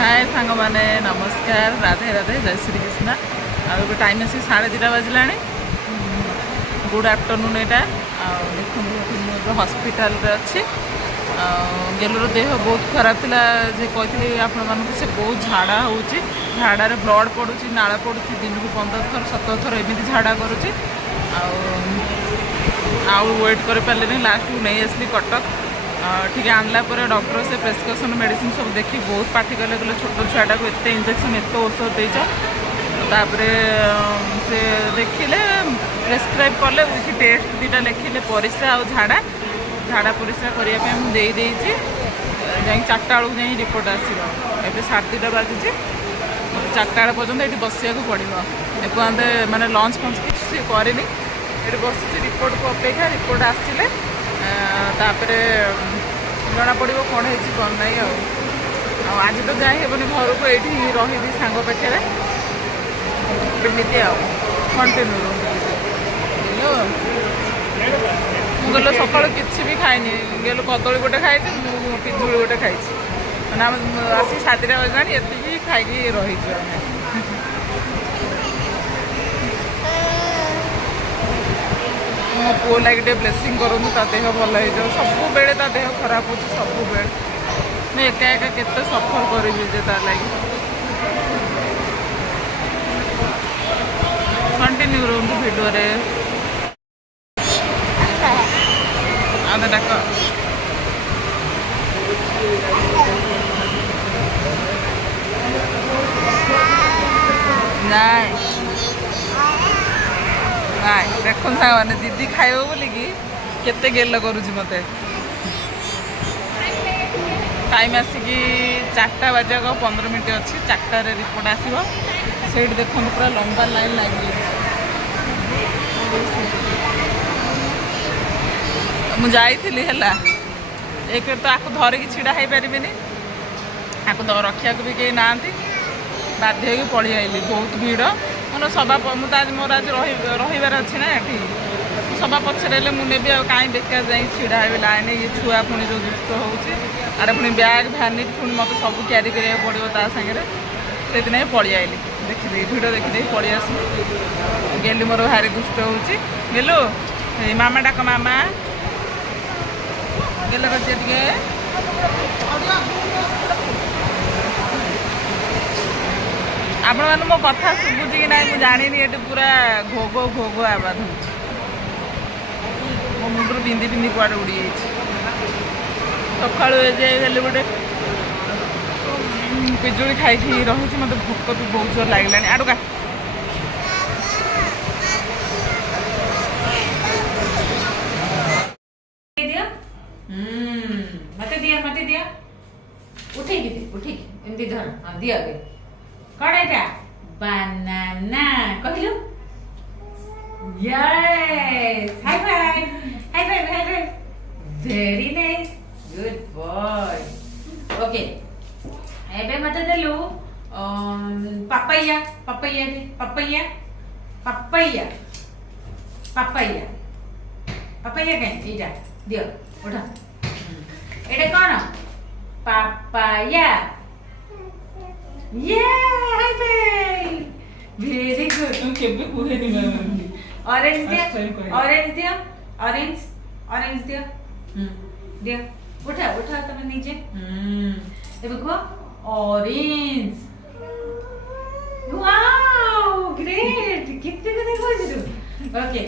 हाय सांग माने नमस्कार राधे राधे जय श्री कृष्ण अब टाइम आसी 2:30 बजला गुड आफ्टरनून यहाँ देखो हॉस्पिटल रे अच्छी गेलुर देह बहुत खराब थिला जे कहती आपण मानक से बहुत झाड़ा होची झाड़ारे ब्लड पड़ुची नाला पड़ुची दिन को 15 थर 17 थर एमती झाड़ा करुची आउ वेट कर पारे लास्ट को नहीं आसली कटक ठीक आनला पर डॉक्टर से प्रेस्क्रिप्शन मेडिसिन सब देखी बहुत पार्टी कले कहले छोट छुआटा को एत इंजेक्शन एत औषध देच तापर से देखिले प्रेस्क्राइब कले विथ टेस्ट दुटा लिखिले परिस्रा और झाड़ा झाड़ा परिस्रा करने मुझे जा 4टा बेलू जा रिपोर्ट आसो ए 2:30 बाजुची 4टा बेल पर्यटन ये बसिया पड़ो एपर्यंत माने लंच फंच किसी करनी ये बस रिपोर्ट को अपेक्षा रिपोर्ट आसिले तापर जना पड़ो कौन है कौन ना आज तो जाए हेबनी घर को ये रही सांग पाखे एमती कंटिन्यू मुझे सका किसी भी खाएनी गेलु कदली गोटे खाई पिजुली गोटे खाई मैंने आसी 7टा बजानी ये खाई रही मो पुओ लगे टे ब्लेसिंग करूँ ता देह भल हो सब बेले ता देह खराब हो सब बेले मैं एका एका केते सफर करी जे तार लगी कंटिन्यू रहूँ भिडियो रे आधा डाक देख साने दीदी खाइब बोलिकी केते गेल करुची मत टाइम आसिकी 4टा बजे 15 मिनट अच्छी 4टा रिपोर्ट आसो से देखो पूरा लंबा लाइन लगी मुझे एक तो आपको धरिकी छिड़ा हो पारे आपको रखा भी कहीं ना बाध्य हो पड़ी आईली बहुत भीड़ मतलब सभा मुझे आज मोर आज रहीबार अच्छे ना ये सभा पचर मुझे कहीं बेकार जा छिड़ा हो लाइन ये छुआ पुणी जो दुष्ट होर पुणी ब्याग भ्यानी पुणी मत सब क्यारी करा पड़ो ता सागर से पड़ी आईली देखिदे भिड देखिदे पड़ी आस गेलु मोर भारी दुष्ट हो गेलु मामा डाक मामा गेल टे आपण मैंने मो कथा शुभुची कि ना मुझे जानी ये पूरा घोघो घोघो आवाज हो मो मुंडर बिंदी बिंदी कुआड़े उड़ी सका गले गोटे पिजुली खाई रही मत भोक भी बहुत जोर लगे आड़का मत दिया उठे एमती धर हाँ दिया कौन है बनाना कहलु yes high five very nice good boy okay एबे मते देलु पापैया पापैया पापैया पापैया पापैया पापैया कहीं इटा दियो उठा एटा कौन पापाया ये हाई फाइव वेरी गुड तुम केबे कुहे नि ऑरेंज दिया ऑरेंज दिया ऑरेंज ऑरेंज दिया दिया उठा उठा तुम नीचे ये देखो ऑरेंज वाओ ग्रेट कितने को देखो जी ओके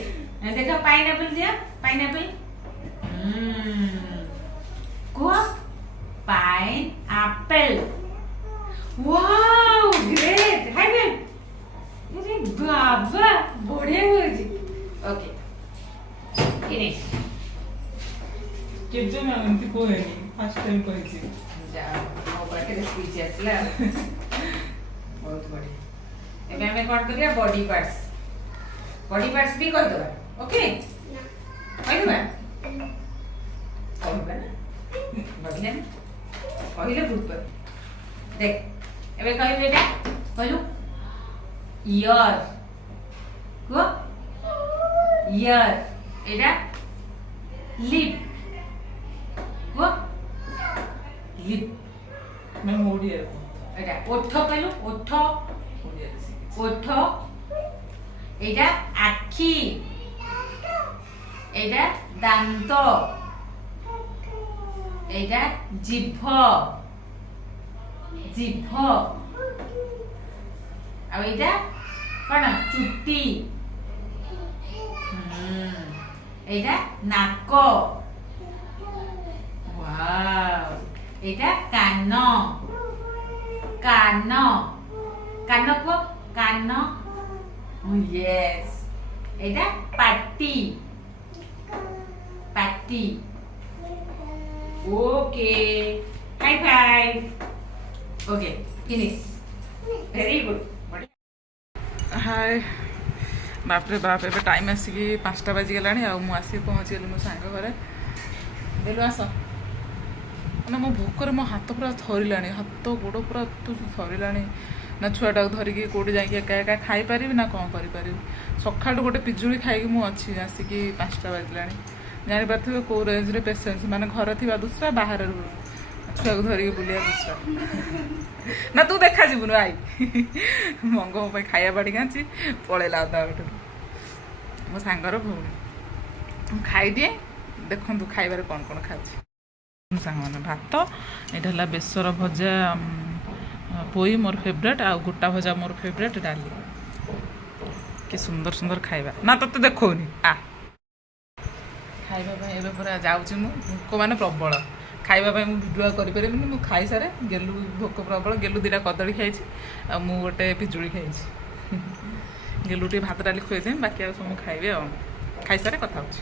देखो पाइनएप्पल दिया पाइनएप्पल को pineapple wow great hi ma'am अरे बाबा बढ़िया हो जी ओके इने केजे ना एमती कोहेनी फर्स्ट टाइम कहिछि जा मो पाखे स्पीच आसला बहुत बढ़िया एबे हमें कोन करिया बॉडी पार्ट्स भी कह दबा ओके कहलु कहबा ना बदले कहले भूत पर देख एबे कहलु बेटा कहलु ईयर को ईयर एटा लिप को लिप मैं मोड़ी है ଏଇଟା ଓଠ କହିଲୁ ଓଠ ଓଠ ଏଇଟା ଆଖି ଏଇଟା ଦାନ୍ତ ଏଇଟା ଜିଭ ଜିଭ ଆଉ ଏଇଟା କଣ ଚୁଟି ଏଇଟା ନାକ ୱାଓ ଏଇଟା କାନ କାନ କାନ କୁହ କାନ ୟେସ୍ ଏଇଟା ପାଟି ପାଟି okay high five okay finish very good हाय बाप रे बाप एबे टाइम आसिक 5टा बाजिगला आसी पहुँचीगली मो सांग घरे देलु आस ना मो भोकर मो हाथ पूरा थरला हाथ गोड़ पूरा थरला ना छुआटा धरिकी कौटे जाकि एका एका खाई पारि ना कौन करें सका गोटे पिजुड़ी खाई मुझे आसिक 5टा बाजिला जापारे कौ रेंज पेसेंस माने घर थी दूसरा बाहर छुआ को धरिकी बुलिया दूसरा ना तू देखा जीवनु आई मंग मो खाया बाड़ी आँची पलैला अदा गोटे मो सांगर भौणी खाई दिए देखु खाइबार कौन कौन खाऊँ सांग मैंने भात यहाँ बेसर भजा पोई मोर फेवरेट आ गोटा भजा मोर फेवरेट डाली कि सुंदर सुंदर खाइबा ना तो देखौनी आ खाइबा पूरा जाऊँगी भोक मैंने प्रबल खाइबा भिडियो करें मुझे खाई सारे गेलु भोक प्रबल गेलु 2टा कदली खाई मु गोटे पिजुड़ी खाई गेलु टे भात डाली खुएदेमी बाकी सब खाइबे खाई सारे कथा होची।